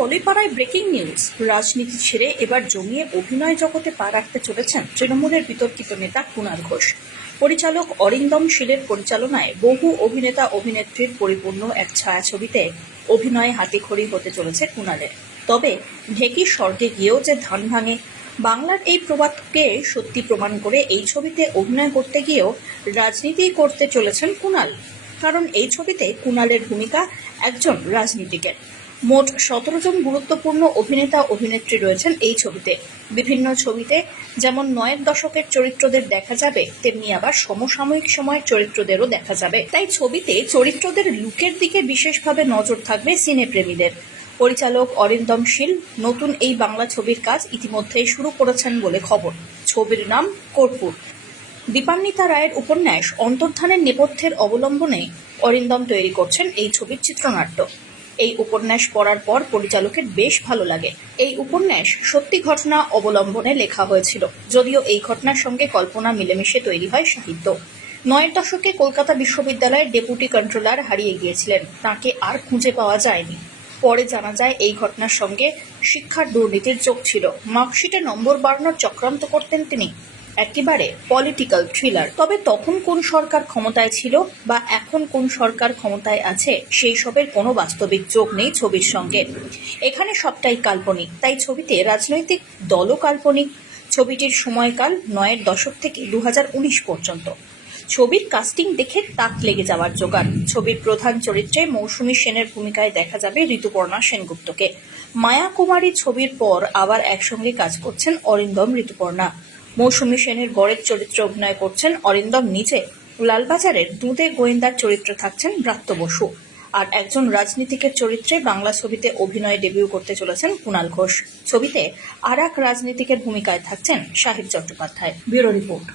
টলিপাড়ায় breaking news রাজনীতি ছেড়ে এবার জমিয়ে অভিনয় জগতে পা রাখতে চলেছেন তৃণমূলের বিতর্কিত নেতা কুণাল ঘোষ। পরিচালক অরিন্দম শীলের পরিচালনায় বহু অভিনেতা অভিনেত্রীর পরিপূর্ণ এক ছায়াছবিতে অভিনয়ে হাতেখড়ি হতে চলেছে কুণালের। তবে ঢেকি স্বর্গে গিয়েও যে ধান ভাঙে, বাংলার এই প্রবাদকে সত্যি প্রমাণ করে এই ছবিতে অভিনয় করতে গিয়েও রাজনীতি করতে চলেছেন কুণাল। কারণ এই ছবিতে কুণালের ভূমিকা একজন রাজনীতিকের। মোট সতেরো জন গুরুত্বপূর্ণ অভিনেতা অভিনেত্রী রয়েছেন এই ছবিতে। বিভিন্ন ছবিতে যেমন নয়ের দশকের চরিত্রদের দেখা যাবে, তেমনি আবার সমসাময়িক সময়ের চরিত্রদেরও দেখা যাবে। তাই ছবিতে চরিত্রদের লুকের দিকে বিশেষভাবে নজর থাকবে সিনেপ্রেমীদের। পরিচালক অরিন্দম শীল, নতুন এই বাংলা ছবির কাজ ইতিমধ্যেই শুরু করেছেন বলে খবর। ছবির নাম কর্পূর। দীপান্বিতা রায়ের উপন্যাস অন্তর্ধানের নেপথ্যের অবলম্বনে অরিন্দম তৈরি করছেন এই ছবির চিত্রনাট্য। এই উপন্যাস পড়ার পর পরিচালকের বেশ ভালো লাগে। এই উপন্যাস সত্যি ঘটনা অবলম্বনে লেখা হয়েছিল, যদিও এই ঘটনার সঙ্গে কল্পনা মিলেমিশে তৈরি হয় সাহিত্য। নয়ের দশকে কলকাতা বিশ্ববিদ্যালয়ের ডেপুটি কন্ট্রোলার হারিয়ে গিয়েছিলেন, তাকে আর খুঁজে পাওয়া যায়নি। পরে জানা যায়, এই ঘটনার সঙ্গে শিক্ষার দুর্নীতির যোগ ছিল। মার্কশিটে নম্বর বাড়ানোর চক্রান্ত করতেন তিনি। একেবারে পলিটিক্যাল থ্রিলার তবে তখন কোন সরকার ক্ষমতায় ছিল বা এখন কোন সরকার ক্ষমতায় আছে, সেই সবের কোনো বাস্তবিক যোগ নেই ছবির সঙ্গে। এখানে সবটাই কাল্পনিক। তাই ছবিতে রাজনৈতিক দলও কাল্পনিক। ছবিটির সময়কাল নয়ের দশক থেকে দুহাজার উনিশ পর্যন্ত। ছবির কাস্টিং দেখে তাক লেগে যাওয়ার জোগাড়। ছবির প্রধান চরিত্রে মৌসুমী সেনের ভূমিকায় দেখা যাবে ঋতুপর্ণা সেনগুপ্তকে। মায়া কুমারী ছবির পর আবার একসঙ্গে কাজ করছেন অরিন্দম ঋতুপর্ণা। মৌসুমী সেনের গড়ের চরিত্রে অভিনয় করছেন অরিন্দম নিজে। লালবাজারের দুধে গোয়েন্দার চরিত্রে থাকছেন ব্রাত্য বসু। আর একজন রাজনীতিকের চরিত্রে বাংলা ছবিতে অভিনয়ে ডেবিউ করতে চলেছেন কুণাল ঘোষ। ছবিতে আর এক রাজনীতিকের ভূমিকায় থাকছেন সাহিব চট্টোপাধ্যায়। Bureau report.